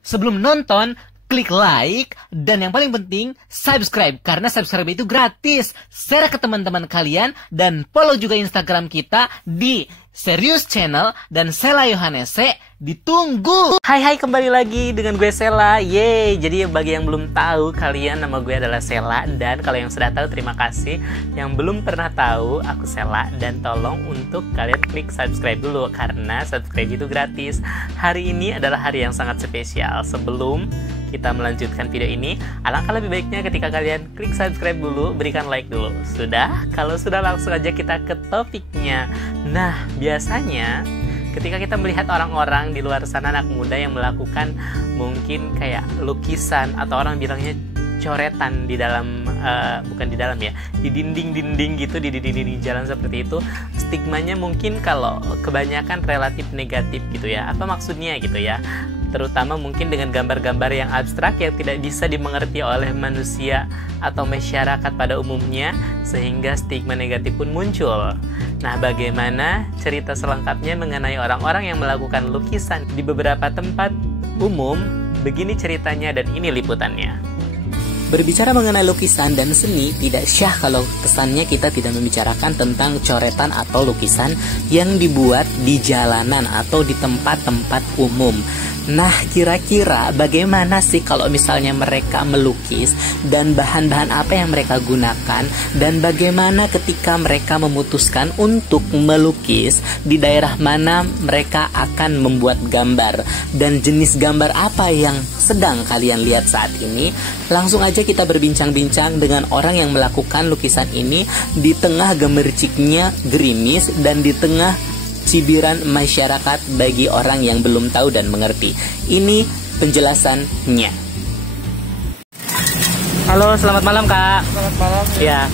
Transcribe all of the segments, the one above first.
Sebelum nonton, klik like, dan yang paling penting, subscribe. Karena subscribe itu gratis. Share ke teman-teman kalian, dan follow juga Instagram kita di Serius Channel dan Sela Yohanese. Ditunggu. Hai kembali lagi dengan gue Sela. Yeay. Jadi bagi yang belum tahu, kalian, nama gue adalah Sela. Dan kalau yang sudah tahu, terima kasih. Yang belum pernah tahu, aku Sela. Dan tolong untuk kalian klik subscribe dulu, karena subscribe itu gratis. Hari ini adalah hari yang sangat spesial. Sebelum kita melanjutkan video ini, alangkah lebih baiknya ketika kalian klik subscribe dulu, berikan like dulu. Sudah? Kalau sudah, langsung aja kita ke topiknya. Nah, biasanya ketika kita melihat orang-orang di luar sana, anak muda yang melakukan mungkin kayak lukisan atau orang bilangnya coretan di dalam, bukan di dalam ya, di dinding-dinding gitu, di dinding-dinding jalan seperti itu, stigmanya mungkin kalau kebanyakan relatif negatif gitu ya. Apa maksudnya gitu ya? Terutama mungkin dengan gambar-gambar yang abstrak yang tidak bisa dimengerti oleh manusia atau masyarakat pada umumnya, sehingga stigma negatif pun muncul. Nah, bagaimana cerita selengkapnya mengenai orang-orang yang melakukan lukisan di beberapa tempat umum? Begini ceritanya dan ini liputannya. Berbicara mengenai lukisan dan seni, tidak syah kalau kesannya kita tidak membicarakan tentang coretan atau lukisan yang dibuat di jalanan atau di tempat-tempat umum. Nah, kira-kira bagaimana sih kalau misalnya mereka melukis, dan bahan-bahan apa yang mereka gunakan, dan bagaimana ketika mereka memutuskan untuk melukis, di daerah mana mereka akan membuat gambar, dan jenis gambar apa yang sedang kalian lihat saat ini. Langsung aja kita berbincang-bincang dengan orang yang melakukan lukisan ini di tengah gemericiknya gerimis dan di tengah cibiran masyarakat bagi orang yang belum tahu dan mengerti. Ini penjelasannya. Halo, selamat malam Kak. Selamat malam. Ya,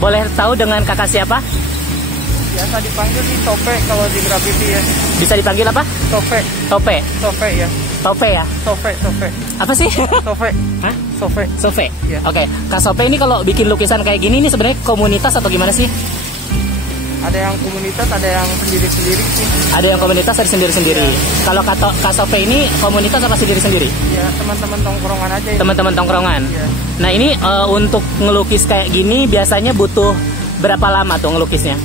boleh tahu dengan kakak siapa? Biasa dipanggil di Tope kalau di graffiti ya. Bisa dipanggil apa? Tope. Tope. Tope ya. Tope ya? Tope. Apa sih? Tope. Hah? Sofe. Sofe? Ya. Oke, Kak Sofe ini kalau bikin lukisan kayak gini, ini sebenarnya komunitas atau gimana sih? Ada yang komunitas, ada yang sendiri-sendiri sih. Ada yang komunitas, ada sendiri-sendiri. Ya. Kalau Kak Sofe ini komunitas apa sendiri-sendiri? Ya, teman-teman tongkrongan aja ya. Teman-teman tongkrongan. Ya. Nah, ini untuk ngelukis kayak gini biasanya butuh berapa lama tuh ngelukisnya?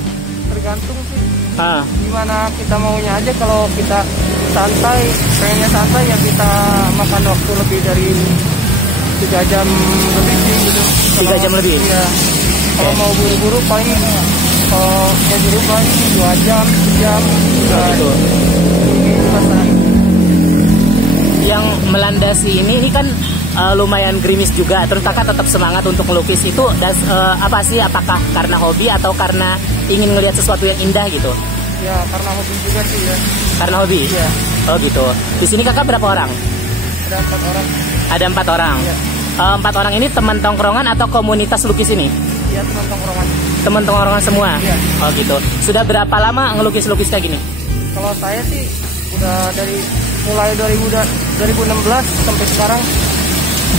Tergantung sih. Ah. Gimana kita maunya aja. Kalau kita santai, pengennya santai ya kita makan waktu lebih dari 3 jam lebih sih gitu. 3 jam lebih? Iya. Kalau mau buru-buru paling buru paling 2 jam, 1 jam. Gitu. Yang melandasi ini kan lumayan gerimis juga. Terus kakak tetap semangat untuk melukis itu. Apa sih? Apakah karena hobi atau karena ingin ngelihat sesuatu yang indah gitu? Ya, karena hobi juga sih ya. Karena hobi? Iya. Oh gitu. Di sini kakak berapa orang? Ada 4 orang. Ada 4 orang. Iya. 4 orang ini teman tongkrongan atau komunitas lukis ini? Iya, teman tongkrongan. Teman tongkrongan semua? Iya. Oh gitu. Sudah berapa lama ngelukis-lukis kayak gini? Kalau saya sih udah dari mulai 2016 sampai sekarang.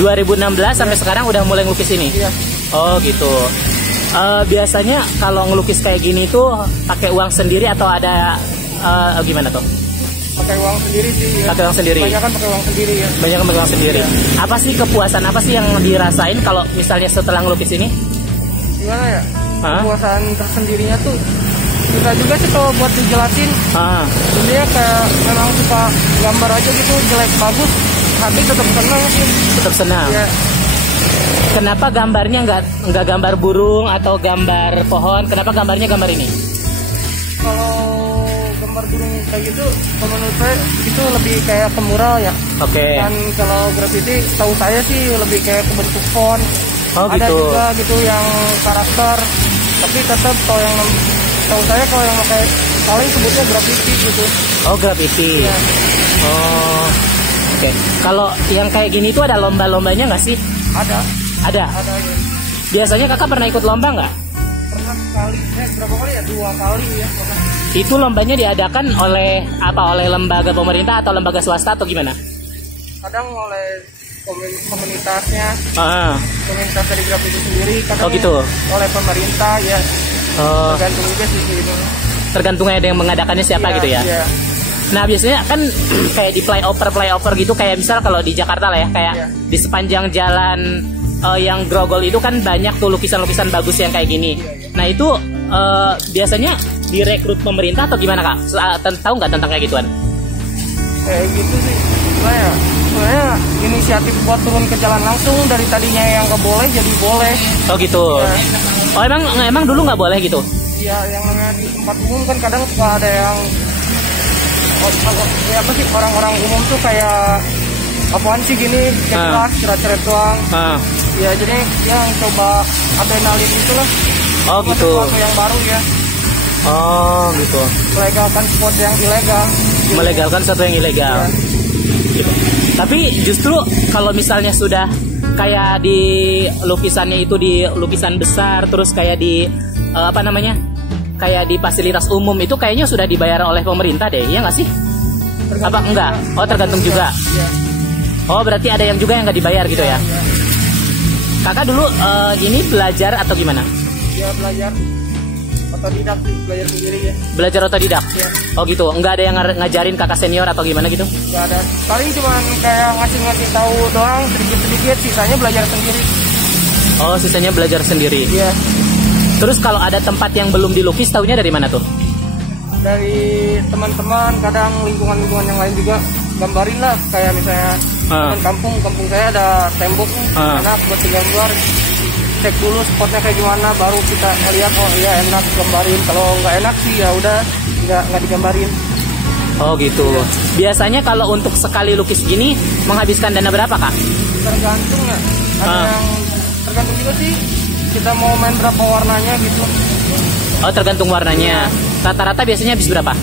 2016 sampai sekarang udah mulai ngelukis ini? Iya. Oh gitu. Biasanya kalau ngelukis kayak gini tuh pakai uang sendiri atau ada gimana tuh? Pakai uang sendiri sih ya. Pakai uang sendiri? Banyak kan pakai uang sendiri ya. Banyak pakai uang sendiri. Iya. Apa sih kepuasan, apa sih yang dirasain kalau misalnya setelah ngelukis ini? Gimana ya? Hah? Kepuasan tersendirinya tuh susah juga sih kalau buat dijelasin. Sebenarnya kayak memang suka gambar aja gitu, jelek bagus, hati tetap senang sih. Tetap senang. Ya. Kenapa gambarnya nggak gambar burung atau gambar pohon? Kenapa gambarnya gambar ini? Kalau gambar burung kayak gitu, kalau menurut saya itu lebih kayak ke mural ya. Oke. Dan kalau graffiti, tahu saya sih lebih kayak ke bentuk font. Oh Ada gitu. juga gitu yang karakter. Tapi tetap kalau yang tahu saya kalau yang pakai paling sebutnya graffiti gitu. Oh graffiti. Ya. Oh. Oke. Kalau yang kayak gini tuh ada lomba-lombanya nggak sih? Ada. Ada. Ada ya. Biasanya kakak pernah ikut lomba nggak? Pernah sekali. Berapa kali ya? 2 kali ya. Pernah. Itu lombanya diadakan oleh apa? Oleh lembaga pemerintah atau lembaga swasta atau gimana? Kadang oleh komunitasnya, komunitas dari graffiti sendiri, kadang Oh gitu. oleh pemerintah ya. Oh. Tergantung juga sih gitu. Tergantung ada yang mengadakannya siapa Iya, gitu ya. Iya. Nah biasanya kan kayak di flyover gitu, kayak misal kalau di Jakarta lah ya, kayak di sepanjang jalan yang Grogol itu kan banyak tuh lukisan-lukisan bagus yang kayak gini. Nah itu biasanya direkrut pemerintah atau gimana Kak? Tahu nggak tentang kayak gituan? Kayak gitu sih. Sebenarnya inisiatif buat turun ke jalan langsung dari tadinya yang nggak boleh jadi boleh. Oh gitu. Ya. Oh emang dulu nggak boleh gitu? Ya yang namanya di tempat umum kan kadang suka ada yang apa sih, orang-orang umum tuh kayak apaan sih gini, cerat-cerat doang. Ya jadi yang coba adrenalin gitu lah. Oh gitu. Sesuatu yang baru ya. Oh gitu. Melegalkan sesuatu yang ilegal. Melegalkan sesuatu yang ilegal. Ya. Gitu. Tapi justru kalau misalnya sudah kayak di lukisannya itu di lukisan besar, terus kayak di apa namanya, kayak di fasilitas umum itu kayaknya sudah dibayar oleh pemerintah deh, iya nggak sih? Apa enggak? Oh tergantung juga. Ya. Oh berarti ada yang juga yang nggak dibayar gitu ya? Kakak dulu ini belajar atau gimana? Ya belajar otodidak, belajar sendiri ya. Belajar otodidak? Ya. Oh gitu, nggak ada yang ngajarin kakak senior atau gimana gitu? Nggak ada, paling cuma kayak ngasih tahu doang sedikit-sedikit, sisanya belajar sendiri. Oh sisanya belajar sendiri? Iya. Terus kalau ada tempat yang belum dilukis, taunya dari mana tuh? Dari teman-teman, kadang lingkungan-lingkungan yang lain juga gambarin lah, kayak misalnya kampung saya ada tembok nih, enak buat digambar. Cek dulu spotnya kayak gimana, baru kita ngeliat oh iya enak gambarin. Kalau nggak enak sih ya udah nggak digambarin. Oh gitu. Ya. Biasanya kalau untuk sekali lukis gini menghabiskan dana berapa Kak? Tergantung ya. Ada yang tergantung juga sih. Kita mau main berapa warnanya gitu. Oh tergantung warnanya. Rata-rata biasanya habis berapa?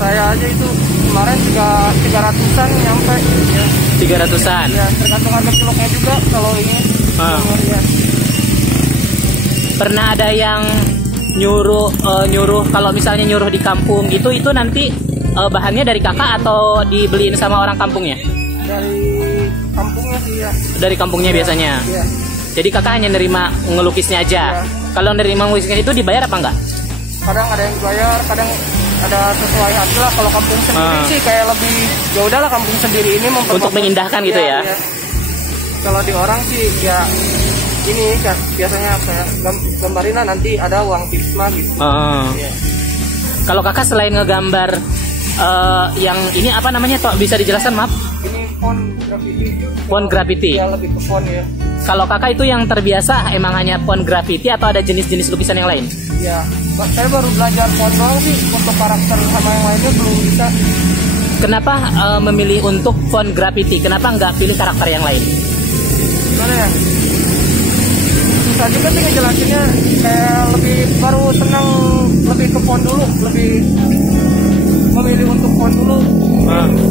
Saya aja itu kemarin juga 300-an nyampe. Ya. 300-an? Ya tergantung harga ciloknya juga kalau ini. Ya. Pernah ada yang nyuruh kalau misalnya nyuruh di kampung itu nanti bahannya dari kakak atau dibeliin sama orang kampungnya? Dari kampungnya sih ya. Dari kampungnya biasanya? Iya. Jadi kakak hanya nerima ngelukisnya aja. Ya. Kalau nerima ngelukisnya itu dibayar apa enggak? Kadang ada yang dibayar, kadang ada sesuai hasil lah. Kalau kampung sendiri sih kayak lebih ya udahlah kampung sendiri ini untuk mengindahkan gitu ya. Ya. Kalau di orang sih ya ini kan biasanya kayak gambarin lah nanti ada uang tips mah gitu. Ya. Kalau kakak selain ngegambar yang ini apa namanya toh, bisa dijelaskan maaf? Ini font graffiti. Font graffiti. Ya lebih ke font ya. Kalau kakak itu yang terbiasa emang hanya font graffiti atau ada jenis-jenis lukisan yang lain? Ya, saya baru belajar font doang sih, untuk karakter sama yang lainnya belum bisa. Kenapa memilih untuk font graffiti? Kenapa nggak pilih karakter yang lain? Gimana ya? Susah juga sih ngejelasinnya, kayak lebih baru senang lebih ke font dulu, lebih memilih untuk font dulu.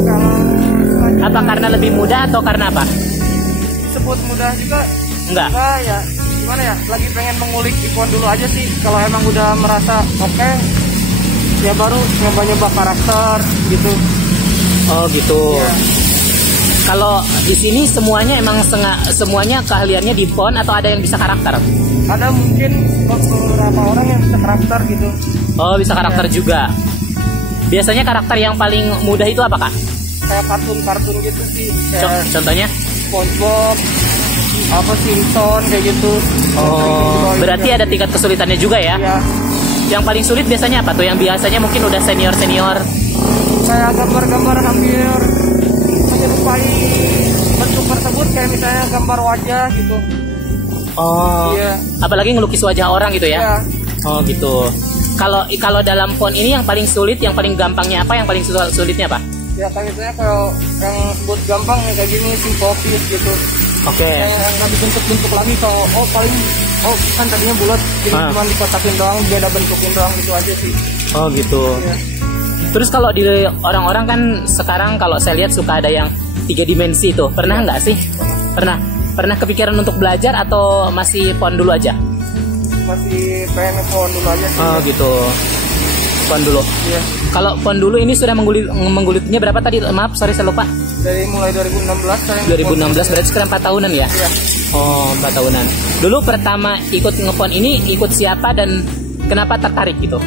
Kalau apa karena lebih mudah atau karena apa? Sebut mudah juga enggak ya, gimana ya, lagi pengen mengulik di font dulu aja sih. Kalau emang udah merasa oke, ya baru nyoba-nyoba karakter gitu. Oh gitu ya. Kalau di sini semuanya emang semuanya keahliannya di font atau ada yang bisa karakter? Ada mungkin beberapa orang yang bisa karakter gitu. Oh bisa karakter ya. Juga. Biasanya karakter yang paling mudah itu apa Kak? Kayak kartun-kartun gitu sih. Contohnya? SpongeBob, apa Simpson kayak gitu. Oh, berarti ada tingkat kesulitannya juga ya? Iya. Yang paling sulit biasanya apa tuh? Yang biasanya mungkin udah senior. Kayak gambar-gambar hampir menyerupai bentuk tersebut, kayak misalnya gambar wajah gitu. Oh. Iya. Apalagi ngelukis wajah orang gitu ya? Iya. Oh gitu. Kalau dalam font ini yang paling sulit, yang paling gampangnya apa? Yang paling sulitnya apa? Ya kan misalnya kalau yang sebut gampang nih kayak gini simplifis gitu. Oke. Yang nggak dibentuk-bentuk lagi kalau kan tadinya bulat, jadi cuma dikotakin doang, beda bentukin doang gitu aja sih. Oh gitu. Ya. Terus kalau di orang-orang kan sekarang kalau saya lihat suka ada yang 3 dimensi tuh. Pernah nggak sih? Pernah kepikiran untuk belajar atau masih font dulu aja? Masih pengen font dulu aja sih. Oh gitu. Font dulu. Iya. Kalau font dulu ini sudah menggulitnya berapa tadi? Maaf, sorry saya lupa. Dari mulai 2016. 2016 berarti sekarang 4 tahunan ya? Iya. Oh, 4 tahunan. Dulu pertama ikut ngefont ini ikut siapa dan kenapa tertarik gitu?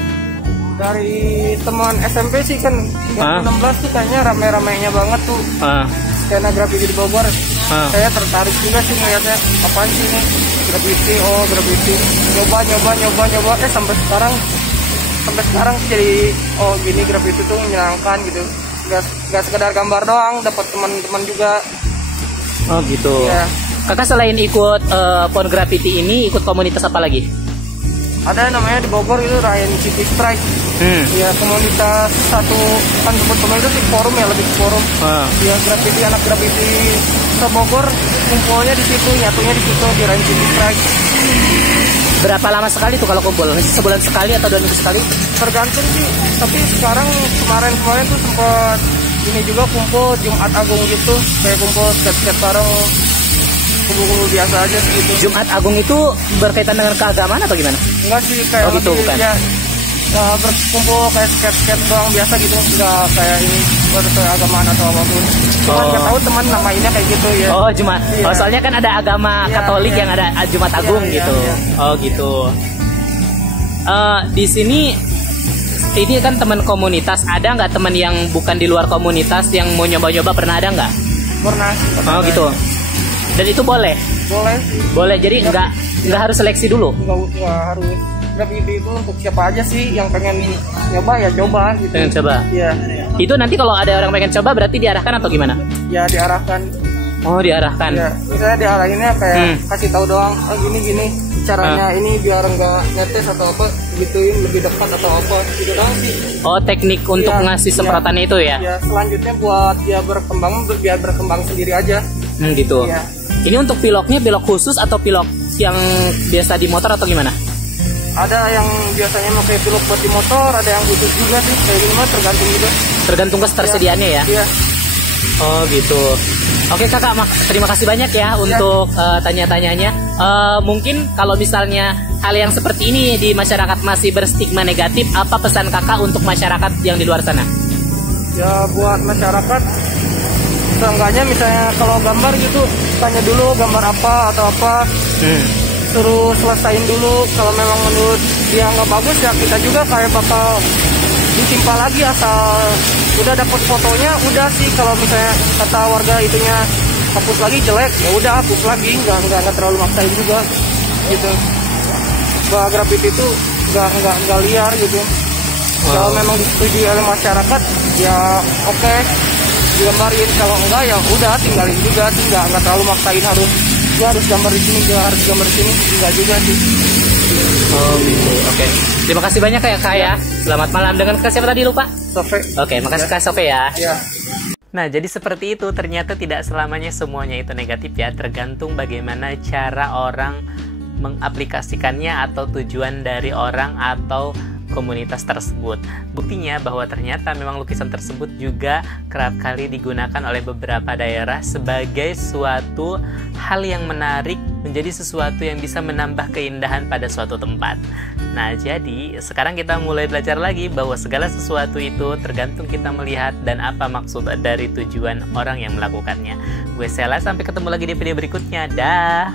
Dari teman SMP sih kan 2016 tuh kayaknya rame-ramenya banget tuh. Skena graffiti di Bogor. Saya tertarik juga sih ngeliatnya, apaan sih ini graffiti, graffiti. Nyoba. Sampai sekarang jadi gini graffiti tuh menyenangkan gitu. Gak sekedar gambar doang, dapat teman-teman juga. Oh gitu. Ya. Kakak selain ikut pon graffiti ini, ikut komunitas apa lagi? Ada namanya di Bogor itu Ryan City Strike. Ya komunitas satu kan sebut komunitas di forum ya, lebih forum. Ya graffiti, anak graffiti se-Bogor kumpulnya di situ, nyatunya di situ di Ryan City Strike. Berapa lama sekali tuh kalau kumpul? Sebulan sekali atau 2 minggu sekali? Tergantung sih. Tapi sekarang kemarin tuh sempat ini juga kumpul Jumat Agung gitu, kayak kumpul skate bareng. Kumpul biasa aja sih gitu. Jumat Agung itu berkaitan dengan keagamaan atau gimana? Enggak sih, kayak gitu bukan? Ya, berkumpul kayak skate doang biasa gitu, enggak kayak ini keagamaan atau apapun. Cuman nggak tahu teman namainnya kayak gitu ya. Oh Jumat. Iya. Oh soalnya kan ada agama Katolik yang ada Jumat Agung gitu. Oh gitu. Di sini ini kan teman komunitas, ada nggak teman yang bukan di luar komunitas yang mau nyoba-nyoba, pernah ada nggak? Pernah. Oh gitu. Dan itu boleh? Boleh. Boleh, jadi nggak harus seleksi dulu? Nggak harus. Graffiti itu untuk siapa aja sih yang pengen nyoba ya coba gitu. Pengen coba? Iya. Itu nanti kalau ada orang pengen coba berarti diarahkan atau gimana? Ya diarahkan. Oh diarahkan. Ya, misalnya diarahinnya kayak kasih tahu doang, gini caranya ini biar nggak netes atau apa, gituin lebih dekat atau apa gitu doang sih. Oh teknik untuk ngasih semprotannya itu ya? Ya selanjutnya buat dia biar berkembang sendiri aja. Gitu. Ya. Ini untuk piloknya pilok khusus atau pilok yang biasa di motor atau gimana? Ada yang biasanya pakai pilok buat di motor, ada yang khusus juga sih. Kayak gini mah tergantung juga. Tergantung ketersediaannya ya? Iya. Oh gitu. Oke kakak, terima kasih banyak ya untuk tanya-tanyanya. Mungkin kalau misalnya hal yang seperti ini di masyarakat masih berstigma negatif, apa pesan kakak untuk masyarakat yang di luar sana? Ya buat masyarakat, seenggaknya misalnya kalau gambar gitu, tanya dulu gambar apa atau apa. Suruh selesain dulu. Kalau memang menurut dia nggak bagus ya kita juga kayak bakal ditimpa lagi, asal udah dapet fotonya udah sih. Kalau misalnya kata warga itunya hapus lagi jelek, ya udah hapus lagi, nggak terlalu maksain juga gitu. Graffiti itu nggak liar gitu. Kalau memang disetujui oleh masyarakat ya oke, digambarin. Kalau enggak ya udah tinggalin juga sih, nggak terlalu maksain harus gambar di sini, harus gambar di sini, enggak juga sih. Oh gitu. Oke. Terima kasih banyak ya Kak ya. Selamat malam. Dengan Kak siapa tadi lupa? Sofe. Oke, makasih Kak Sofe ya. Iya. Nah, jadi seperti itu. Ternyata tidak selamanya semuanya itu negatif ya. Tergantung bagaimana cara orang mengaplikasikannya atau tujuan dari orang atau komunitas tersebut. Buktinya bahwa ternyata memang lukisan tersebut juga kerap kali digunakan oleh beberapa daerah sebagai suatu hal yang menarik, menjadi sesuatu yang bisa menambah keindahan pada suatu tempat. Nah, jadi sekarang kita mulai belajar lagi bahwa segala sesuatu itu tergantung kita melihat dan apa maksud dari tujuan orang yang melakukannya. Gue Sela, sampai ketemu lagi di video berikutnya. Dah.